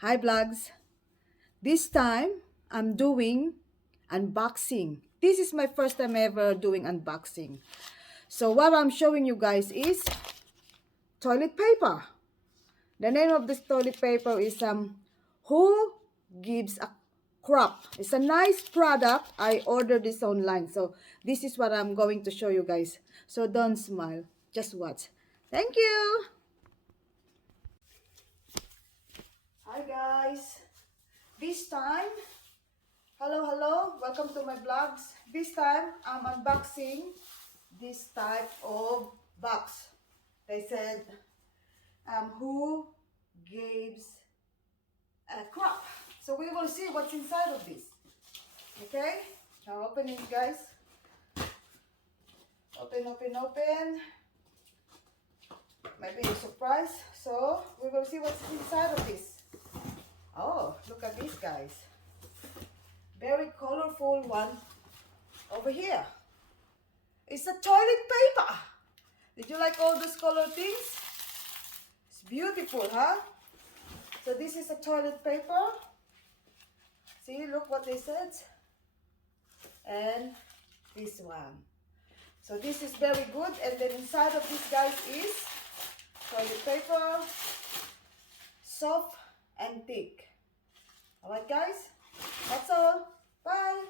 Hi vlogs. This time I'm doing unboxing. This is my first time ever doing unboxing. So what I'm showing you guys is toilet paper. The name of this toilet paper is Who Gives a Crap. It's a nice product. I ordered this online. So this is what I'm going to show you guys. So don't smile. Just watch. Thank you. Hi guys. This time hello, welcome to my vlogs. This time, I'm unboxing this type of box. They said, who gives a crap? So we will see what's inside of this. Okay, now open it guys. Open. Maybe a surprise. So we will see what's inside of this. Oh, look at this guys. Very colorful one over here. It's a toilet paper. Did you like all those color things? It's beautiful, huh? So this is a toilet paper. See, look what they said. And this one. So this is very good. And then inside of this guys is toilet paper, soft and thick. Alright guys, that's all. Bye.